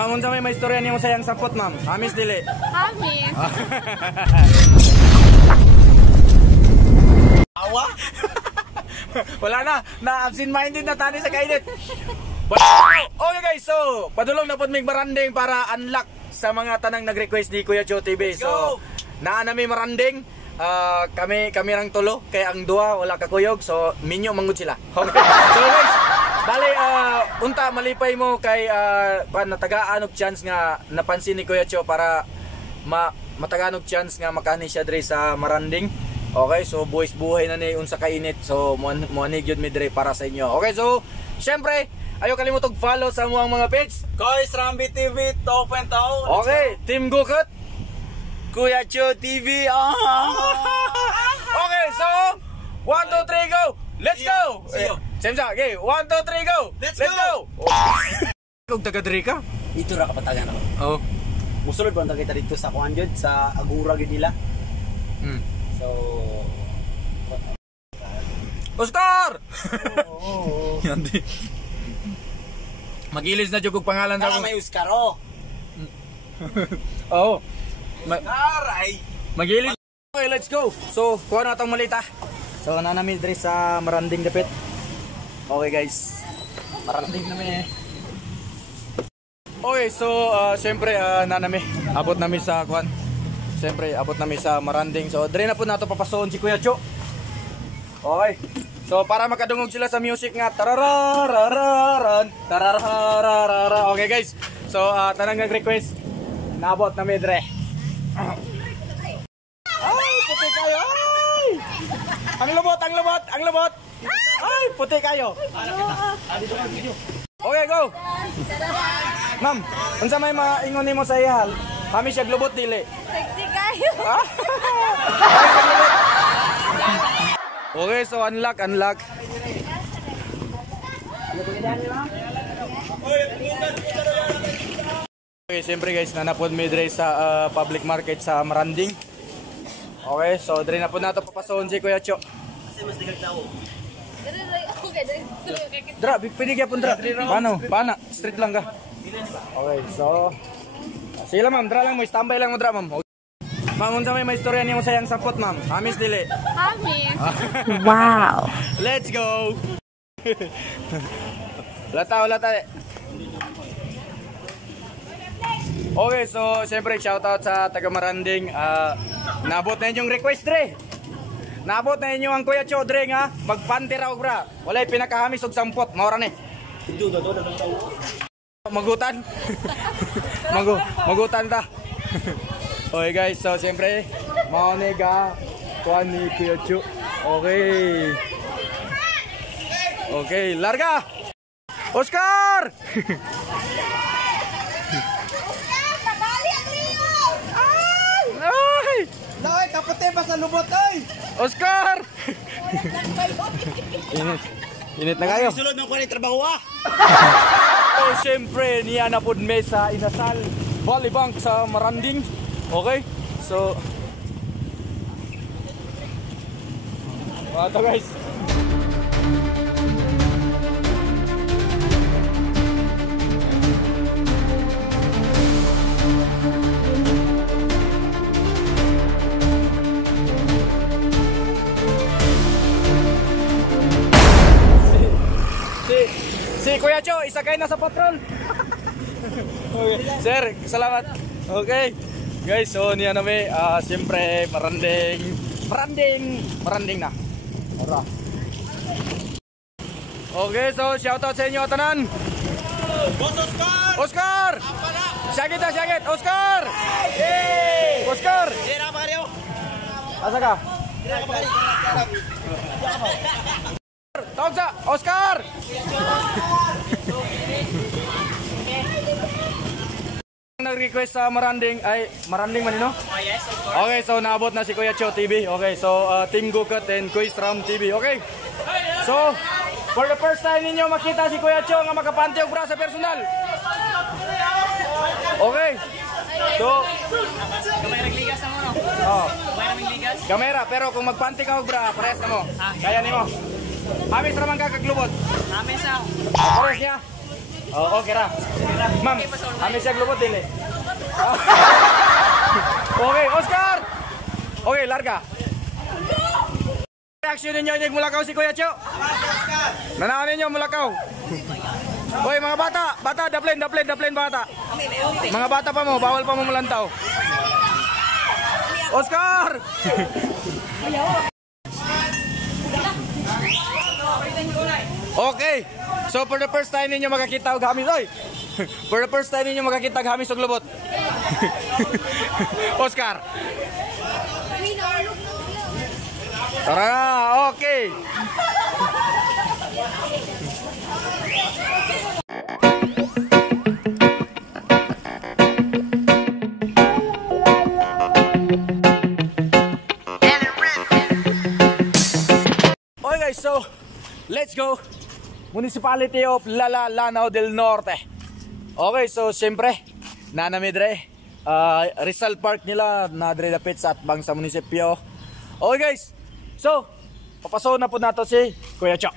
Ma'am, unsa may istorya nimo sayang sapot, ma'am? Hamis dili. Hamis. Awa? Wala na absent-minded na tani sa kainit. Okay guys, so padulong na pod mig maranding para unlock sa mga tanang nag-request ni Kuya Cho TV. So, naa nami maranding. Kami rang tulo kay ang duha wala kakuyog, so minyo mangud sila. Okay. So guys, bali unta malipay mo kay natagaan og chance nga napansin ni Kuya Cho para matagaan og chance nga makani siya diri sa maranding. Okay, so buhay na ni unsa kainit. So moanig yun mi diri para sa inyo. Okay, so syempre ayaw kalimutog follow sa mga page. Guys, Rambi TV 2.0. Okay, Team Gukut, Kuya Cho TV. Okay, so 1, 2, 3 go. Let's go. See you. Semsa, okay. 1, 2, 3 go. Let's go. Kung taga diri ka? Ito ra kapatagan ako. Oh. Musulod pa kita dito sa kuan jud sa Agura gid nila. So Oscar! Oo. Yandi. Magilis na jud kog pangalan sa Kala may Oscar oh. Oo. Aray. Magilis. Okay, let's go. So, kuha na itong malita. So, nanami diri sa maranding dapit. Okay guys. Maranding nami. Okay, so syempre nanami. Abot nami sa kuan. Syempre, abot nami sa maranding. So, diri na po nato papasoon si Kuya Cho. Okay. So, para makadungog sila sa music nga tarararararan, tararararara. Okay guys. So, tanang nag-request. Naabot nami diri. Ay, puti kayo. Ay! Ang lubot. Ay, puti kayo. Okay, go. Ma'am, unsa may maingon nimo sa iya? Kami siya glubot dili. Sexy kayo. Okay, so unlock. Okay, siyempre guys, nanapod mi dre sa public market sa Maranding. Okay, so dre na po nato papasoon si Kuya Cho. Dra, pwede kaya po dra. Paano? Street lang ka. Okay, so sila ma'am, dra lang mo, standby lang mo dra ma'am. Ma'am, unsa may istorya nimo sayang sapot ma'am? Hamis dili. Hamis. Wow. Let's go. Lata. Okay, so siyempre shoutout sa taga Maranding. Nabot na inyong request dre. Nabot na inyo ang Kuya Cho dre nga magpanti raw bra. Walay pinakahamis og sampot, maura ni. Magutan. Magutan ta. Okay guys, so siyempre maunega kuan ni Kuya Cho. Okay. Okay, larga. Oscar! Ay! Nay, kapate pa sa lubot ay. Oscar! Init na kayo. Sulod ng kuan trabaho ah. So, siyempre, niya na po sa Inasal Valley Bank sa Maranding. Okay? So, ito guys. Si Kuya Cho, isa kayo na sa patrol. Okay. Sir, salamat. Okay. Guys, so niya namin, siyempre, maranding na. Ora. Okay, so shoutout sa inyo, tanan. Boss Oscar! Oscar! Syagit. Oscar! Hey! Oscar! Dira pa kayo. Asa ka? Tawag sa Oscar! Nag-request sa Maranding man no? Yes, of course. Okay, so naabot na si Kuya Cho TV. Okay, so Team Gukut and Quiz Ram TV. Okay. So, for the first time ninyo makita si Kuya Cho nga makapanti og bra sa personal. Okay. So, Kamay nagligas na mo no? oh, Kamay nagligas. kamera, pero kung magpanti ka og bra, pares na mo. Kaya nimo. Amis ra man ka kaglubot. Namin sa. Pares niya. Oh, okay ra. Ma'am, ami siya glubot dili. Okay, Oscar. Okay, larga. Reaction ninyo inyong mulakaw si Kuya Cho. Nanaw ninyo mulakaw. Hoy mga bata, daplin bata. Mga bata pa mo, bawal pa mo mulantaw. Oscar! Okay. So for the first time ninyo makakita og hamis, oy. For the first time ninyo makakita og hamis og lubot. Oscar. Tara, okay. Okay guys, so let's go. Municipality of Lanao del Norte. Okay, so siyempre nanamidre Rizal Park nila nadre dapit sa atbang sa munisipyo. Okay guys, so papaso na po nato si Kuya Cho.